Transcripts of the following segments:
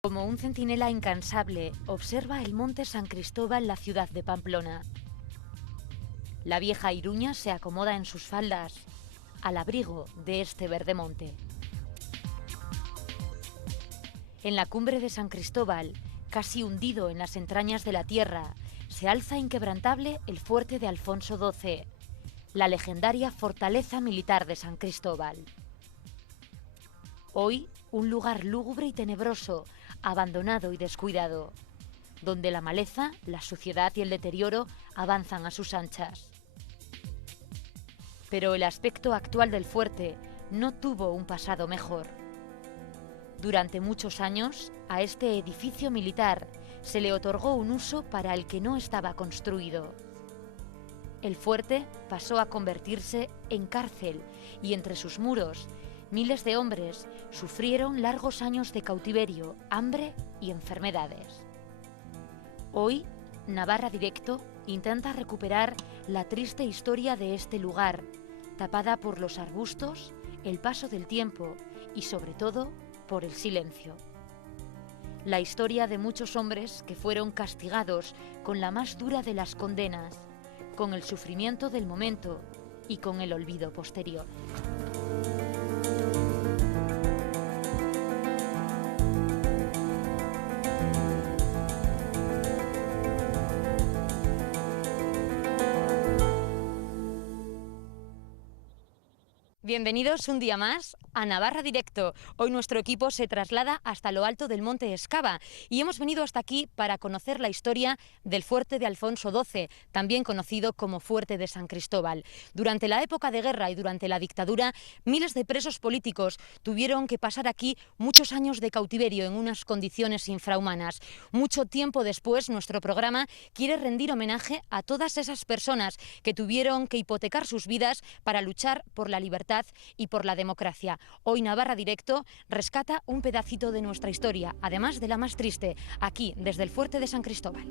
Como un centinela incansable, observa el monte San Cristóbal, la ciudad de Pamplona. La vieja Iruña se acomoda en sus faldas, al abrigo de este verde monte. En la cumbre de San Cristóbal, casi hundido en las entrañas de la tierra, se alza inquebrantable el fuerte de Alfonso XII, la legendaria fortaleza militar de San Cristóbal. Hoy, un lugar lúgubre y tenebroso, abandonado y descuidado, donde la maleza, la suciedad y el deterioro avanzan a sus anchas. Pero el aspecto actual del fuerte no tuvo un pasado mejor. Durante muchos años, a este edificio militar se le otorgó un uso para el que no estaba construido. El fuerte pasó a convertirse en cárcel y entre sus muros miles de hombres sufrieron largos años de cautiverio, hambre y enfermedades. Hoy, Navarra Directo intenta recuperar la triste historia de este lugar, tapada por los arbustos, el paso del tiempo y, sobre todo, por el silencio. La historia de muchos hombres que fueron castigados con la más dura de las condenas, con el sufrimiento del momento y con el olvido posterior. Bienvenidos un día más a Navarra Directo. Hoy nuestro equipo se traslada hasta lo alto del monte Escava y hemos venido hasta aquí para conocer la historia del fuerte de Alfonso XII, también conocido como Fuerte de San Cristóbal. Durante la época de guerra y durante la dictadura, miles de presos políticos tuvieron que pasar aquí muchos años de cautiverio en unas condiciones infrahumanas. Mucho tiempo después, nuestro programa quiere rendir homenaje a todas esas personas que tuvieron que hipotecar sus vidas para luchar por la libertad y por la democracia. Hoy Navarra Directo rescata un pedacito de nuestra historia, además de la más triste, aquí desde el fuerte de San Cristóbal.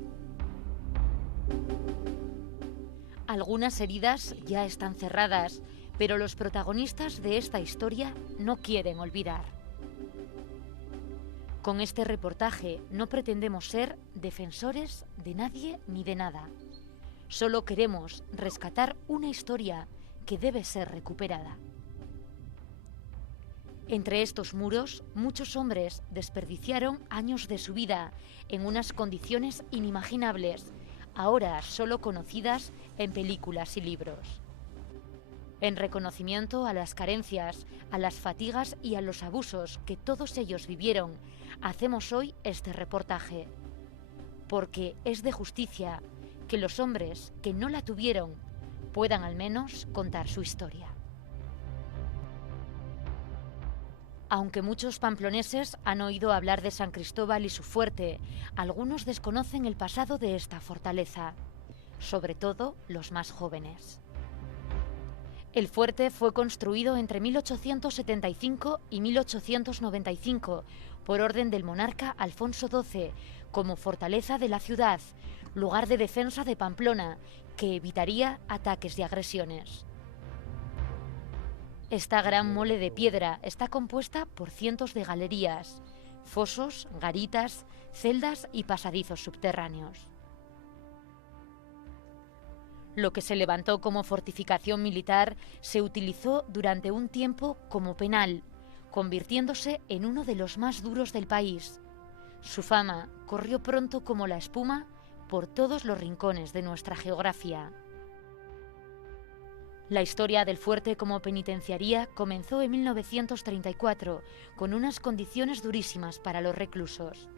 Algunas heridas ya están cerradas, pero los protagonistas de esta historia no quieren olvidar. Con este reportaje no pretendemos ser defensores de nadie ni de nada. Solo queremos rescatar una historia que debe ser recuperada. Entre estos muros, muchos hombres desperdiciaron años de su vida en unas condiciones inimaginables, ahora solo conocidas en películas y libros. En reconocimiento a las carencias, a las fatigas y a los abusos que todos ellos vivieron, hacemos hoy este reportaje. Porque es de justicia que los hombres que no la tuvieron puedan al menos contar su historia. Aunque muchos pamploneses han oído hablar de San Cristóbal y su fuerte, algunos desconocen el pasado de esta fortaleza, sobre todo los más jóvenes. El fuerte fue construido entre 1875 y 1895 por orden del monarca Alfonso XII como fortaleza de la ciudad, lugar de defensa de Pamplona, que evitaría ataques y agresiones. Esta gran mole de piedra está compuesta por cientos de galerías, fosos, garitas, celdas y pasadizos subterráneos. Lo que se levantó como fortificación militar se utilizó durante un tiempo como penal, convirtiéndose en uno de los más duros del país. Su fama corrió pronto como la espuma por todos los rincones de nuestra geografía. La historia del fuerte como penitenciaría comenzó en 1934, con unas condiciones durísimas para los reclusos.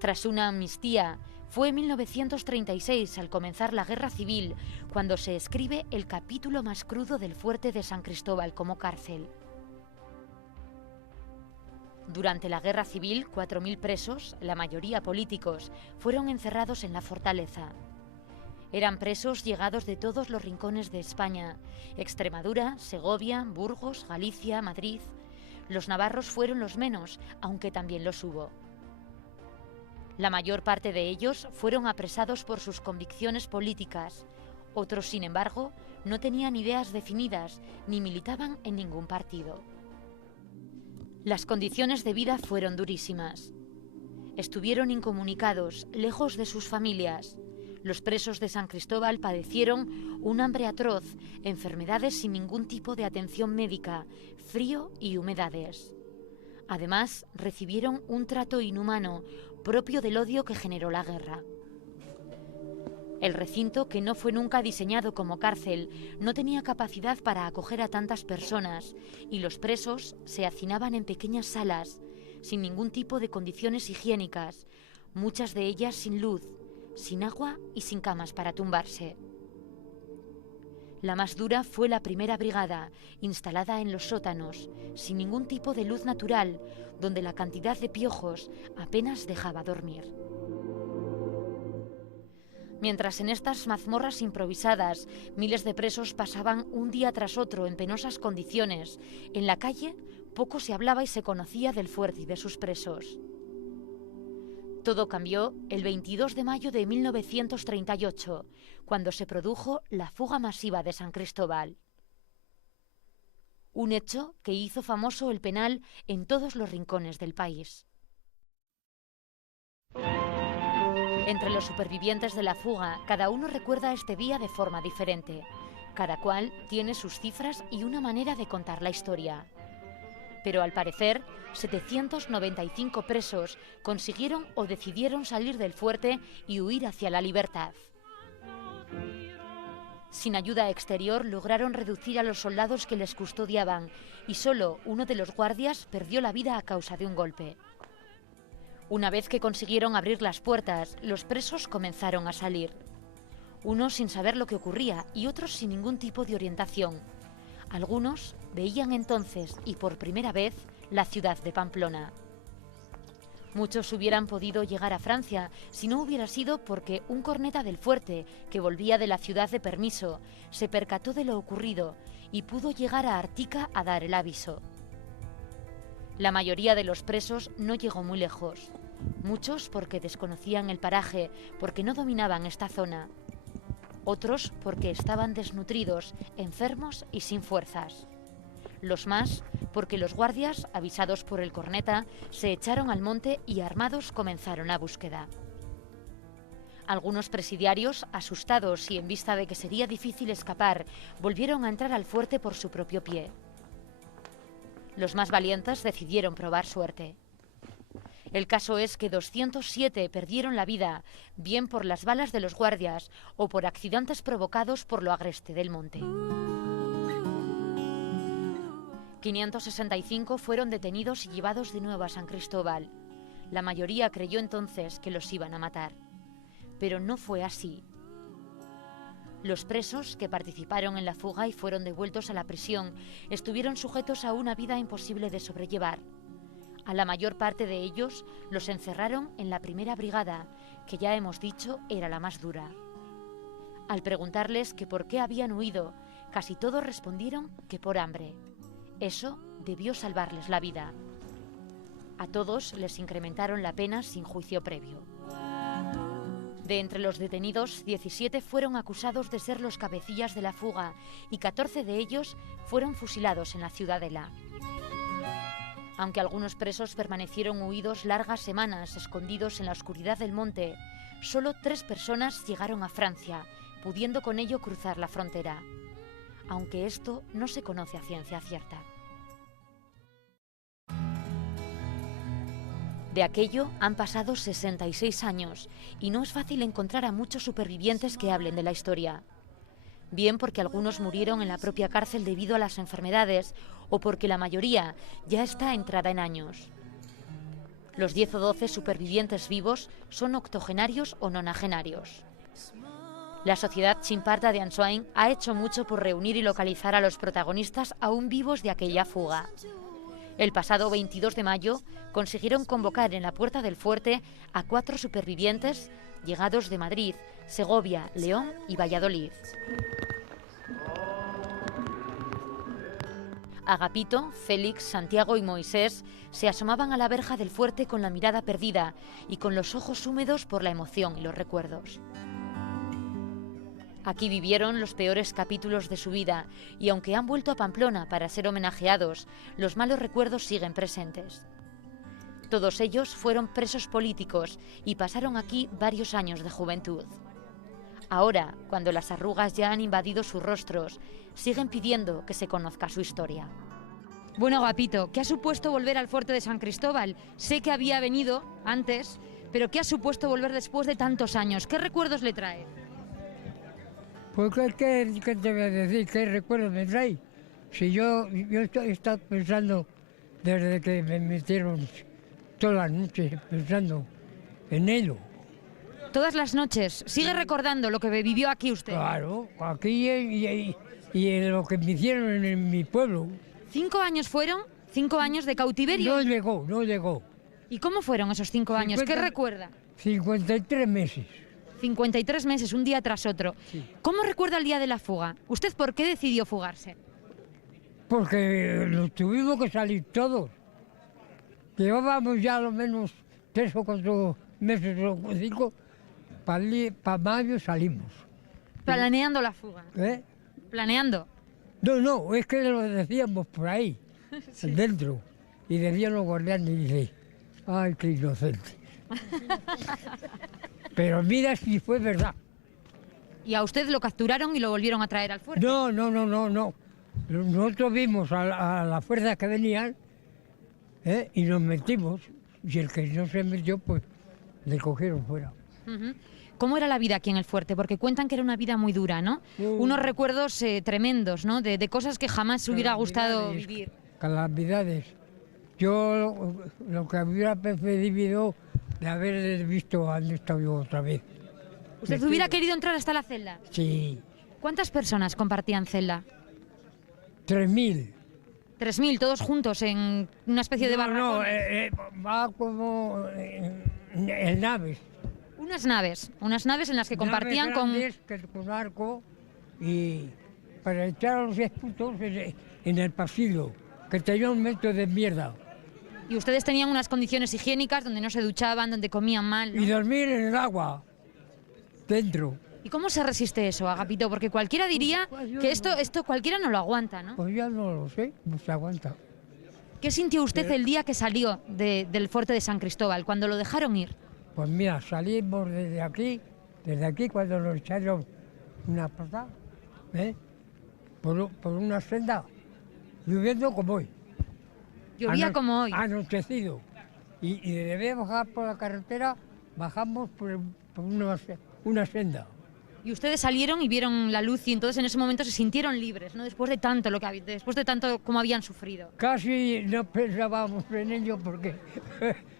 Tras una amnistía, fue en 1936, al comenzar la Guerra Civil, cuando se escribe el capítulo más crudo del fuerte de San Cristóbal como cárcel. Durante la Guerra Civil, 4.000 presos, la mayoría políticos, fueron encerrados en la fortaleza. Eran presos llegados de todos los rincones de España: Extremadura, Segovia, Burgos, Galicia, Madrid. Los navarros fueron los menos, aunque también los hubo. La mayor parte de ellos fueron apresados por sus convicciones políticas. Otros, sin embargo, no tenían ideas definidas ni militaban en ningún partido. Las condiciones de vida fueron durísimas. Estuvieron incomunicados, lejos de sus familias. Los presos de San Cristóbal padecieron un hambre atroz, enfermedades sin ningún tipo de atención médica, frío y humedades. Además, recibieron un trato inhumano, propio del odio que generó la guerra. El recinto, que no fue nunca diseñado como cárcel, no tenía capacidad para acoger a tantas personas y los presos se hacinaban en pequeñas salas, sin ningún tipo de condiciones higiénicas, muchas de ellas sin luz, sin agua y sin camas para tumbarse. La más dura fue la primera brigada, instalada en los sótanos, sin ningún tipo de luz natural, donde la cantidad de piojos apenas dejaba dormir. Mientras en estas mazmorras improvisadas miles de presos pasaban un día tras otro en penosas condiciones, en la calle poco se hablaba y se conocía del fuerte y de sus presos. Todo cambió el 22 de mayo de 1938, cuando se produjo la fuga masiva de San Cristóbal. Un hecho que hizo famoso el penal en todos los rincones del país. Entre los supervivientes de la fuga, cada uno recuerda este día de forma diferente. Cada cual tiene sus cifras y una manera de contar la historia. Pero al parecer, 795 presos consiguieron o decidieron salir del fuerte y huir hacia la libertad. Sin ayuda exterior lograron reducir a los soldados que les custodiaban y solo uno de los guardias perdió la vida a causa de un golpe. Una vez que consiguieron abrir las puertas, los presos comenzaron a salir. Unos sin saber lo que ocurría y otros sin ningún tipo de orientación. Algunos veían entonces, y por primera vez, la ciudad de Pamplona. Muchos hubieran podido llegar a Francia si no hubiera sido porque un corneta del fuerte, que volvía de la ciudad de permiso, se percató de lo ocurrido y pudo llegar a Artica a dar el aviso. La mayoría de los presos no llegó muy lejos. Muchos porque desconocían el paraje, porque no dominaban esta zona. Otros porque estaban desnutridos, enfermos y sin fuerzas. Los más porque los guardias, avisados por el corneta, se echaron al monte y armados comenzaron la búsqueda. Algunos presidiarios, asustados y en vista de que sería difícil escapar, volvieron a entrar al fuerte por su propio pie. Los más valientes decidieron probar suerte. El caso es que 207 perdieron la vida, bien por las balas de los guardias o por accidentes provocados por lo agreste del monte. 565 fueron detenidos y llevados de nuevo a San Cristóbal. La mayoría creyó entonces que los iban a matar. Pero no fue así. Los presos que participaron en la fuga y fueron devueltos a la prisión estuvieron sujetos a una vida imposible de sobrellevar. A la mayor parte de ellos los encerraron en la primera brigada, que ya hemos dicho era la más dura. Al preguntarles que por qué habían huido, casi todos respondieron que por hambre. Eso debió salvarles la vida. A todos les incrementaron la pena sin juicio previo. De entre los detenidos, 17 fueron acusados de ser los cabecillas de la fuga y 14 de ellos fueron fusilados en la Ciudadela. Aunque algunos presos permanecieron huidos largas semanas escondidos en la oscuridad del monte, solo 3 personas llegaron a Francia, pudiendo con ello cruzar la frontera. Aunque esto no se conoce a ciencia cierta. De aquello han pasado 66 años y no es fácil encontrar a muchos supervivientes que hablen de la historia. Bien porque algunos murieron en la propia cárcel debido a las enfermedades o porque la mayoría ya está entrada en años. Los 10 o 12 supervivientes vivos son octogenarios o nonagenarios. La Sociedad Chimparta de Ansoain ha hecho mucho por reunir y localizar a los protagonistas aún vivos de aquella fuga. El pasado 22 de mayo consiguieron convocar en la puerta del fuerte a 4 supervivientes llegados de Madrid, Segovia, León y Valladolid. Agapito, Félix, Santiago y Moisés se asomaban a la verja del fuerte con la mirada perdida y con los ojos húmedos por la emoción y los recuerdos. Aquí vivieron los peores capítulos de su vida y aunque han vuelto a Pamplona para ser homenajeados, los malos recuerdos siguen presentes. Todos ellos fueron presos políticos y pasaron aquí varios años de juventud. Ahora, cuando las arrugas ya han invadido sus rostros, siguen pidiendo que se conozca su historia. Bueno, Agapito, ¿qué ha supuesto volver al fuerte de San Cristóbal? Sé que había venido antes, pero ¿qué ha supuesto volver después de tantos años? ¿Qué recuerdos le trae? Pues, ¿qué te voy a decir? ¿Qué recuerdos me trae? Si yo he estado pensando desde que me metieron todas las noches pensando en ello. Todas las noches. ¿Sigue recordando lo que vivió aquí usted? Claro, aquí y en lo que me hicieron en mi pueblo. 5 años fueron, 5 años de cautiverio. No llegó. ¿Y cómo fueron esos 5 años? ¿Qué recuerda? 53 meses. 53 meses, un día tras otro. Sí. ¿Cómo recuerda el día de la fuga? ¿Usted por qué decidió fugarse? Porque nos tuvimos que salir todos. Llevábamos ya a lo menos 3 o 4 meses o 5. Para mayo salimos. Planeando la fuga. ¿Eh? Planeando. No, es que lo decíamos por ahí, sí, dentro. Y decían los guardianes y dice, ay, qué inocente. Pero mira si fue verdad. ¿Y a usted lo capturaron y lo volvieron a traer al fuerte? No. Nosotros vimos a la fuerza que venían y nos metimos. Y el que no se metió, pues le cogieron fuera. Uh-huh. ¿Cómo era la vida aquí en el fuerte? Porque cuentan que era una vida muy dura, ¿no? Unos recuerdos tremendos, ¿no? De cosas que jamás hubiera gustado vivir. Calamidades. Yo lo que hubiera preferido de haber visto dónde estaba yo otra vez. ¿Usted hubiera querido entrar hasta la celda? Sí. ¿Cuántas personas compartían celda? 3.000. 3.000, todos juntos en una especie de barracones. Va como en naves. Unas naves en las que compartían con arco y para echar a los esputos en el pasillo, que tenía 1 metro de mierda. Y ustedes tenían unas condiciones higiénicas donde no se duchaban, donde comían mal, ¿no? Y dormir en el agua, dentro. ¿Y cómo se resiste eso, Agapito? Porque cualquiera diría que esto cualquiera no lo aguanta, ¿no? Pues ya no lo sé, no se aguanta. ¿Qué sintió usted el día que salió del fuerte de San Cristóbal, cuando lo dejaron ir? Pues mira, salimos desde aquí cuando nos echaron una patada, por una senda, lloviendo como hoy. Llovía como hoy. Anochecido. Y de bajar por la carretera, bajamos por una senda. Y ustedes salieron y vieron la luz y entonces en ese momento se sintieron libres, ¿no? Después de tanto como habían sufrido. Casi no pensábamos en ello porque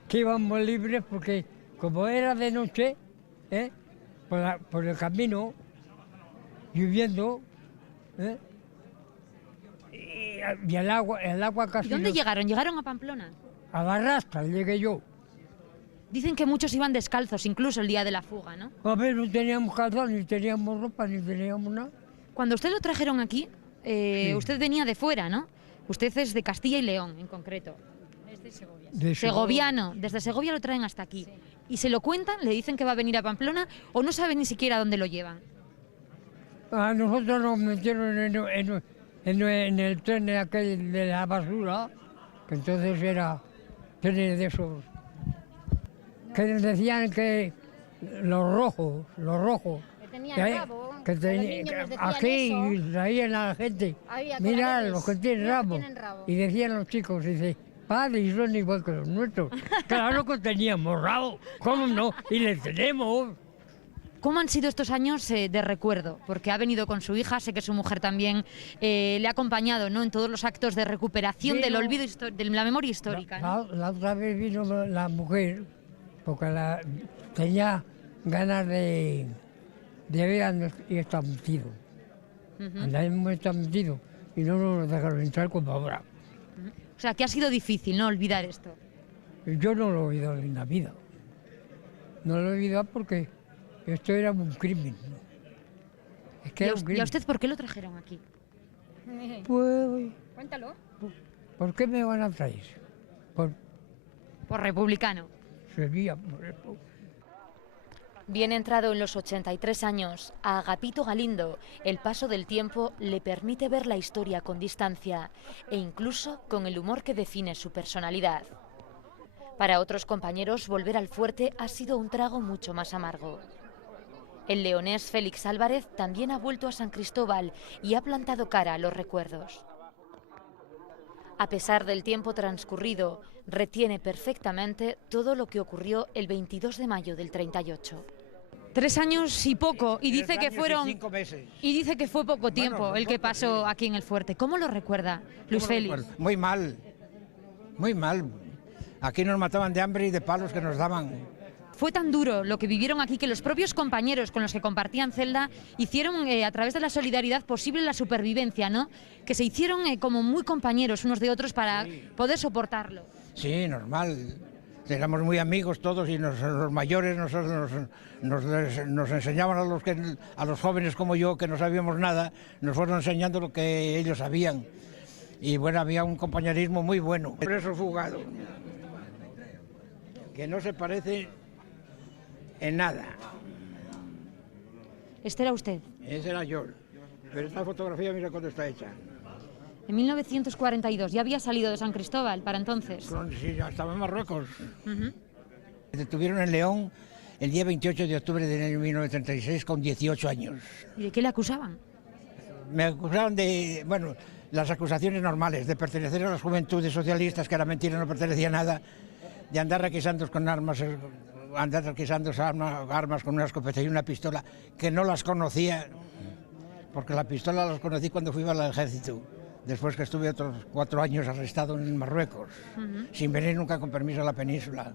que íbamos libres porque como era de noche, por el camino, lloviendo, y el agua casi... ¿Y dónde llegaron? ¿Llegaron a Pamplona? A la rastra llegué yo. Dicen que muchos iban descalzos, incluso el día de la fuga, ¿no? A ver, no teníamos calzón, ni teníamos ropa, ni teníamos nada. Cuando usted lo trajeron aquí, Sí. usted venía de fuera, ¿no? Usted es de Castilla y León, en concreto. Es de Segovia. Segoviano. Desde Segovia lo traen hasta aquí. Sí. Y se lo cuentan, le dicen que va a venir a Pamplona o no saben ni siquiera dónde lo llevan. A nosotros nos metieron en el tren aquel de la basura, que entonces era trenes de esos, que decían que los rojos, Que tenían rabo. que A los niños les decían aquí eso. traían a la gente, Había mira coladores. los que tienen Mira, rabo. tienen rabo. Y decían los chicos, dice, padre, y son igual que los nuestros. Claro que teníamos rabo, ¿cómo no? Y les tenemos. ¿Cómo han sido estos años de recuerdo? Porque ha venido con su hija, sé que su mujer también le ha acompañado, ¿no? En todos los actos de recuperación del olvido, de la memoria histórica, ¿no? La otra vez vino la mujer, porque tenía ganas de ver dónde está metido. Ujú. Andamos está metido y no nos dejaron entrar como ahora. O sea, que ha sido difícil, ¿no? Olvidar esto. Yo no lo he olvidado en la vida. No lo he olvidado porque esto era un crimen. Es que ¿Y era a, un ¿Y a crimen. usted por qué lo trajeron aquí? Pues, Cuéntalo. ¿por qué me van a traer? Por Por republicano. Sevilla, por eso. Bien entrado en los 83 años, a Agapito Galindo el paso del tiempo le permite ver la historia con distancia e incluso con el humor que define su personalidad. Para otros compañeros, volver al fuerte ha sido un trago mucho más amargo. El leonés Félix Álvarez también ha vuelto a San Cristóbal y ha plantado cara a los recuerdos. A pesar del tiempo transcurrido, retiene perfectamente todo lo que ocurrió el 22 de mayo del 38. 3 años y poco, y dice 3 que años y fueron 5 meses. y dice que fue poco tiempo Bueno, el que poco, pasó sí. aquí en el fuerte. ¿Cómo lo recuerda Luis ¿Cómo lo Félix? recuerdo? Muy mal, muy mal. Aquí nos mataban de hambre y de palos que nos daban. Fue tan duro lo que vivieron aquí que los propios compañeros con los que compartían celda hicieron a través de la solidaridad posible la supervivencia, ¿no? Que se hicieron como muy compañeros unos de otros para poder soportarlo. Sí, normal. Éramos muy amigos todos y los mayores nos enseñaban a los jóvenes como yo, que no sabíamos nada, nos fueron enseñando lo que ellos sabían. Y bueno, había un compañerismo muy bueno. Preso fugado, que no se parece en nada. Este era usted. Ese era yo. Pero esta fotografía, mira cuándo está hecha. En 1942, ya había salido de San Cristóbal para entonces. Sí, ya estaba en Marruecos. Ujú. Me detuvieron en León el día 28 de octubre del año 1936 con 18 años. ¿Y de qué le acusaban? Me acusaron de, bueno, las acusaciones normales, de pertenecer a las juventudes socialistas, que era mentira, no pertenecía a nada, de andar requisando con armas, armas con una escopeta y una pistola, que no las conocía, porque la pistola las conocí cuando fui al ejército, después que estuve otros 4 años arrestado en Marruecos, sin venir nunca con permiso a la península.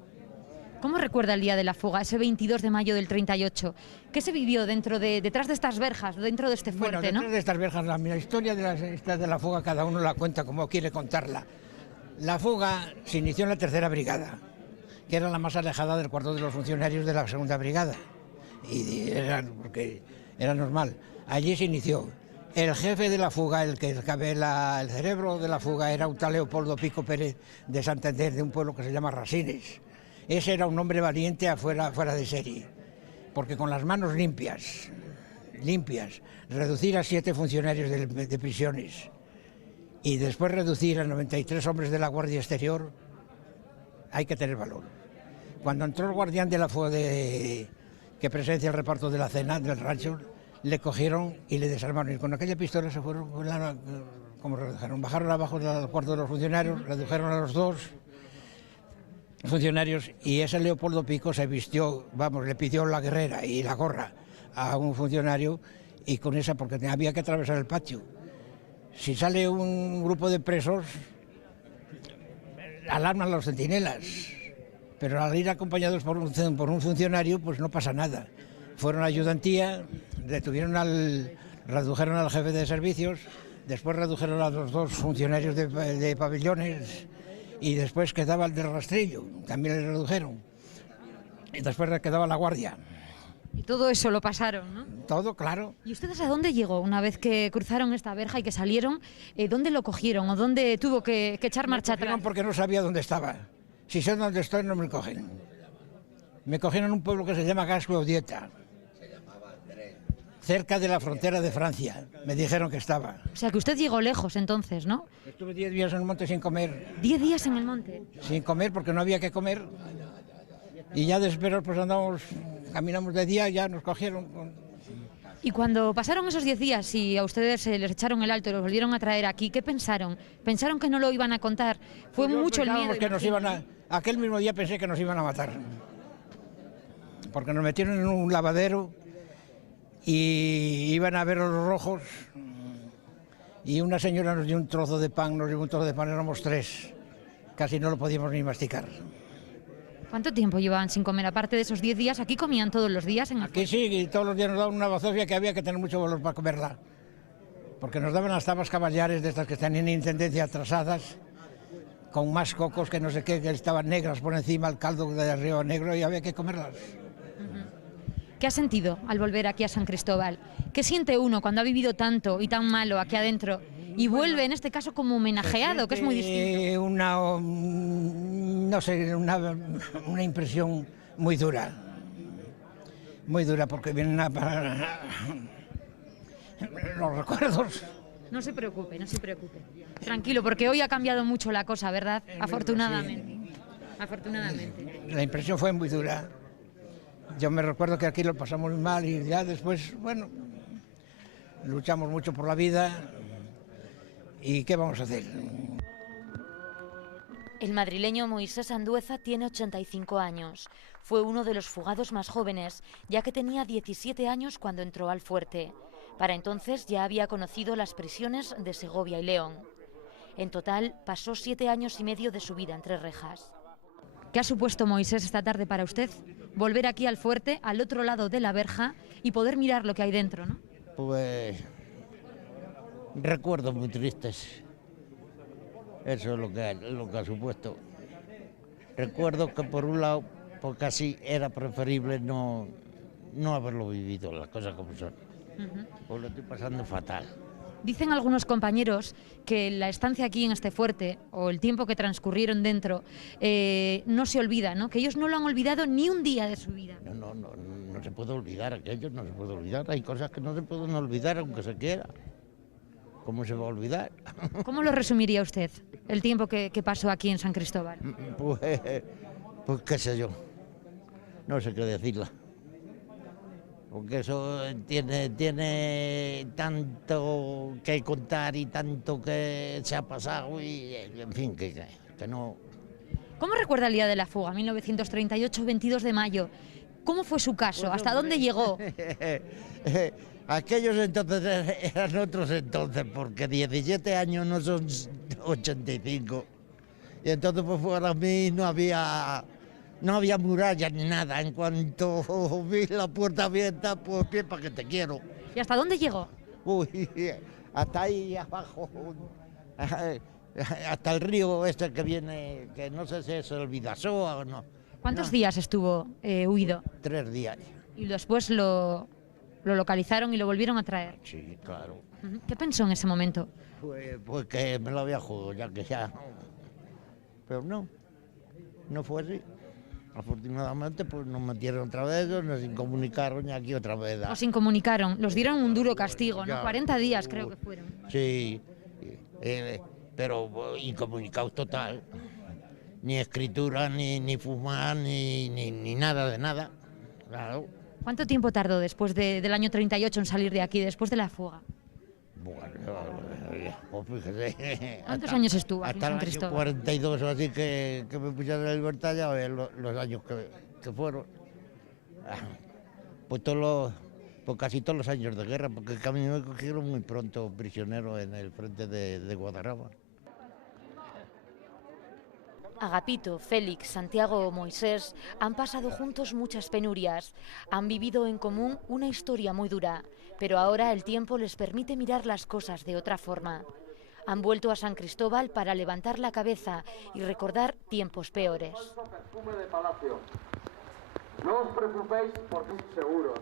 ¿Cómo recuerda el día de la fuga, ese 22 de mayo del 38? ¿Qué se vivió detrás de estas verjas, dentro de este fuerte, Bueno, detrás de estas verjas, la historia de la fuga cada uno la cuenta como quiere contarla. La fuga se inició en la 3ª Brigada, que era la más alejada del cuarto de los funcionarios de la 2ª Brigada. Porque era normal. Allí se inició. El jefe de la fuga, el cerebro de la fuga, era un tal Leopoldo Pico Pérez de Santander, de un pueblo que se llama Rasines. Ese era un hombre valiente fuera de serie, porque con las manos limpias, reducir a 7 funcionarios de prisiones y después reducir a 93 hombres de la Guardia Exterior, hay que tener valor. Cuando entró el guardián de la fuga que presencia el reparto de la cena del rancho, le cogieron y le desarmaron, y con aquella pistola se fueron, como redujeron, bajaron abajo del cuarto de los funcionarios, redujeron a los 2 funcionarios, y ese Leopoldo Pico se vistió, le pidió la guerrera y la gorra a un funcionario, y con esa, porque había que atravesar el patio. Si sale un grupo de presos, alarman los centinelas, pero al ir acompañados por un funcionario, pues no pasa nada. Fueron a ayudantía, redujeron al jefe de servicios, después redujeron a los 2 funcionarios de pabellones, y después quedaba el del rastrillo, también le redujeron. Y después quedaba la guardia. Y todo eso lo pasaron, ¿no? Todo, claro. ¿Y ustedes a dónde llegó una vez que cruzaron esta verja y que salieron? ¿Dónde lo cogieron o dónde tuvo que echar marcha atrás? Porque no sabía dónde estaba. Si sé dónde estoy, no me cogen. Me cogieron en un pueblo que se llama Gasco-Dieta, cerca de la frontera de Francia. Me dijeron que estaba. O sea, que usted llegó lejos entonces, ¿no? Estuve 10 días en el monte sin comer. 10 días en el monte. Sin comer porque no había que comer. Y ya desesperados pues caminamos de día, ya nos cogieron. Y cuando pasaron esos 10 días y a ustedes les echaron el alto y los volvieron a traer aquí, ¿qué pensaron? ¿Pensaron que no lo iban a contar? Fue Pues mucho el miedo. que nos iban aquel mismo día pensé que nos iban a matar. Porque nos metieron en un lavadero y iban a ver los rojos, y una señora nos dio un trozo de pan, éramos 3, casi no lo podíamos ni masticar. ¿Cuánto tiempo llevaban sin comer? Aparte de esos 10 días, ¿aquí comían todos los días? Aquí sí, y todos los días nos daban una bazofia que había que tener mucho valor para comerla, porque nos daban las tabas caballares de estas que tenían intendencia atrasadas, con más cocos que no sé qué, que estaban negras por encima, el caldo de arriba negro, y había que comerlas. ¿Qué ha sentido al volver aquí a San Cristóbal? ¿Qué siente uno cuando ha vivido tanto y tan malo aquí adentro y vuelve, en este caso, como homenajeado, que es muy distinto? Una impresión muy dura. Muy dura porque vienen los recuerdos. No se preocupe, no se preocupe. Tranquilo, porque hoy ha cambiado mucho la cosa, ¿verdad? Afortunadamente. Afortunadamente. La impresión fue muy dura. Yo me recuerdo que aquí lo pasamos muy mal y ya después, bueno, luchamos mucho por la vida y ¿qué vamos a hacer? El madrileño Moisés Andueza tiene 85 años. Fue uno de los fugados más jóvenes, ya que tenía 17 años cuando entró al fuerte. Para entonces ya había conocido las prisiones de Segovia y León. En total, pasó 7 años y medio de su vida entre rejas. ¿Qué ha supuesto, Moisés, esta tarde para usted? Volver aquí al fuerte, al otro lado de la verja, y poder mirar lo que hay dentro, ¿no? Pues recuerdos muy tristes. Eso es lo que ha supuesto. Recuerdo que por un lado, pues casi era preferible no haberlo vivido, las cosas como son. Pues lo estoy pasando fatal. Dicen algunos compañeros que la estancia aquí en este fuerte, o el tiempo que transcurrieron dentro, no se olvida, ¿no? Que ellos no lo han olvidado ni un día de su vida. No se puede olvidar aquello, no se puede olvidar. Hay cosas que no se pueden olvidar aunque se quiera. ¿Cómo se va a olvidar? ¿Cómo lo resumiría usted, el tiempo que pasó aquí en San Cristóbal? Pues qué sé yo, no sé qué decirla. Porque eso tiene tanto que contar y tanto que se ha pasado y, en fin, que no... ¿Cómo recuerda el día de la fuga, 1938, 22 de mayo? ¿Cómo fue su caso? Pues ¿Hasta dónde llegó? Aquellos entonces eran otros entonces, porque 17 años no son 85. Y entonces pues para mí no había muralla ni nada. En cuanto vi la puerta abierta, pues pie para que te quiero. ¿Y hasta dónde llegó? Uy, hasta ahí abajo, hasta el río este que viene, que no sé si es el Vidasoa o no. ¿Cuántos días estuvo huido? 3 días. Y después lo localizaron y lo volvieron a traer. Sí, claro. ¿Qué pensó en ese momento? Pues que me lo había jugado, ya. Pero no fue así. Afortunadamente, pues nos metieron otra vez, nos incomunicaron y aquí otra vez. Os incomunicaron, los dieron un duro castigo, ¿no? Ya. 40 días creo que fueron. Sí, pero incomunicados total. Ni escritura, ni fumar, ni nada de nada. Claro. ¿Cuánto tiempo tardó después del año 38 en salir de aquí, después de la fuga? Bueno, pues fíjese. ¿Cuántos años estuvo aquí en hasta San el año Cristóbal? 42 o así que me pusieron en libertad, ya ves los años que fueron. Pues casi todos los años de guerra, porque a mí me cogieron muy pronto prisionero en el frente de Guadarrama. Agapito, Félix, Santiago o Moisés han pasado juntos muchas penurias, han vivido en común una historia muy dura, pero ahora el tiempo les permite mirar las cosas de otra forma. Han vuelto a San Cristóbal para levantar la cabeza y recordar tiempos peores. No os preocupéis porque estoy seguro.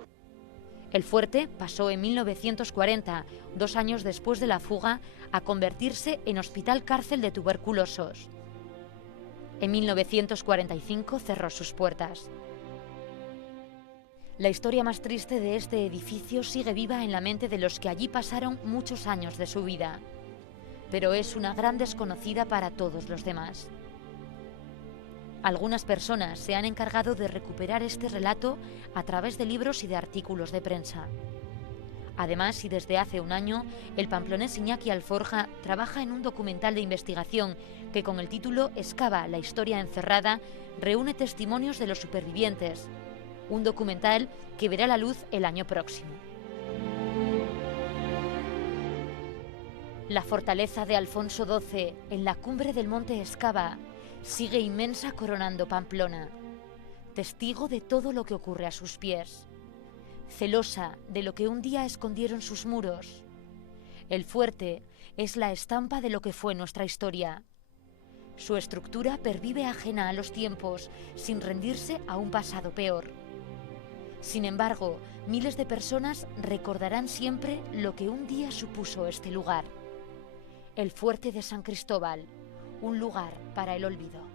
El fuerte pasó en 1940, 2 años después de la fuga, a convertirse en hospital cárcel de tuberculosos. En 1945 cerró sus puertas. La historia más triste de este edificio sigue viva en la mente de los que allí pasaron muchos años de su vida, pero es una gran desconocida para todos los demás. Algunas personas se han encargado de recuperar este relato a través de libros y de artículos de prensa. Además, y desde hace un año, el pamplonés Iñaki Alforja trabaja en un documental de investigación que con el título Excava la historia encerrada reúne testimonios de los supervivientes. Un documental que verá la luz el año próximo. La fortaleza de Alfonso XII, en la cumbre del monte Excava, sigue inmensa coronando Pamplona, testigo de todo lo que ocurre a sus pies. Celosa de lo que un día escondieron sus muros. El fuerte es la estampa de lo que fue nuestra historia. Su estructura pervive ajena a los tiempos, sin rendirse a un pasado peor. Sin embargo, miles de personas recordarán siempre lo que un día supuso este lugar. El fuerte de San Cristóbal, un lugar para el olvido.